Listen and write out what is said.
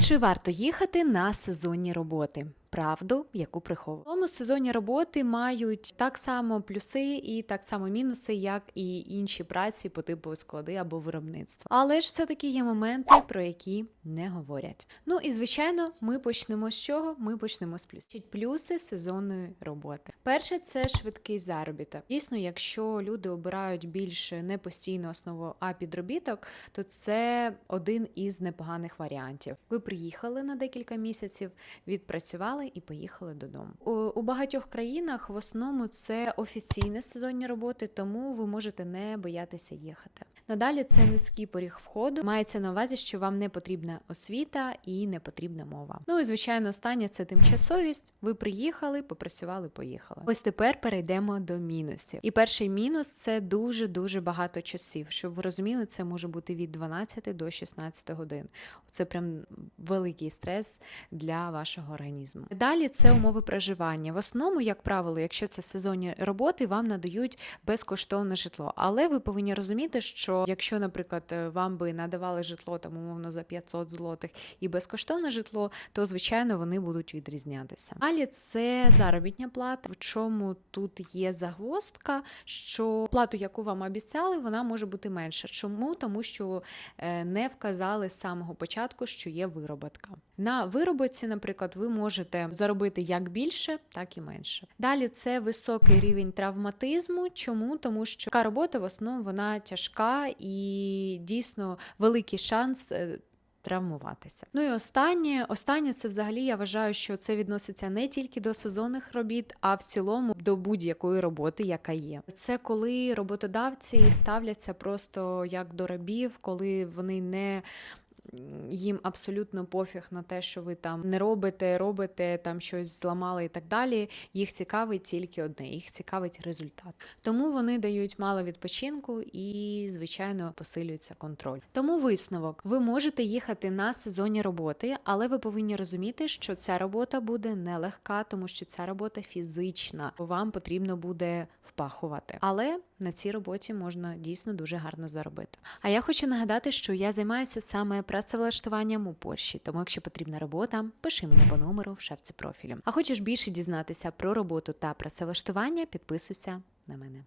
Чи варто їхати на сезонні роботи? Правду, яку приховують. В цьому сезонні роботи мають так само плюси і так само мінуси, як і інші праці по типу склади або виробництва. Але ж все-таки є моменти, про які не говорять. Ну і звичайно, ми почнемо з чого? Ми почнемо з плюсів. Плюси сезонної роботи. Перше це швидкий заробіток. Дійсно, якщо люди обирають більше не постійну основу, а підробіток, то це один із непоганих варіантів. Ви приїхали на декілька місяців, відпрацювали і поїхали додому. У, багатьох країнах в основному це офіційні сезонні роботи, тому ви можете не боятися їхати. Надалі це низький поріг входу. Мається на увазі, що вам не потрібна освіта і не потрібна мова. Ну і звичайно, останнє це тимчасовість. Ви приїхали, попрацювали, поїхали. Ось тепер перейдемо до мінусів. І перший мінус це дуже дуже багато часів. Щоб ви розуміли, це може бути від 12 до 16 годин. Це прям великий стрес для вашого організму. Далі це умови проживання. В основному, як правило, якщо це сезонні роботи, вам надають безкоштовне житло. Але ви повинні розуміти, що якщо, наприклад, е, вам би надавали житло там умовно за 500 злотих і безкоштовне житло, то звичайно вони будуть відрізнятися. Далі це заробітня плата. В чому тут є загвоздка, що плату, яку вам обіцяли, вона може бути менша. Чому? Тому що е, не вказали з самого початку, що є вироботка. На вироботці, наприклад, ви можете заробити як більше, так і менше. Далі це високий рівень травматизму. Чому? Тому що така робота в основному вона тяжка і дійсно великий шанс. е, Травмуватися. Ну і останнє, останнє це взагалі я вважаю, що це відноситься не тільки до сезонних робіт, а в цілому до будь-якої роботи, яка є. Це коли роботодавці ставляться просто як до рабів, коли вони не їм абсолютно пофіг на те, що ви там не робите, робите там щось зламали і так далі. Їх цікавить тільки одне, їх цікавить результат. Тому вони дають мало відпочинку і, звичайно, посилюється контроль. Тому висновок: ви можете їхати на сезонні роботи, але ви повинні розуміти, що ця робота буде нелегка, тому що ця робота фізична. Вам потрібно буде впахувати. Але на цій роботі можна дійсно дуже гарно заробити. А я хочу нагадати, що я займаюся саме працевлаштуванням у Польщі, тому якщо потрібна робота, пиши мені по номеру в шапці профілю. А хочеш більше дізнатися про роботу та працевлаштування, підписуйся на мене.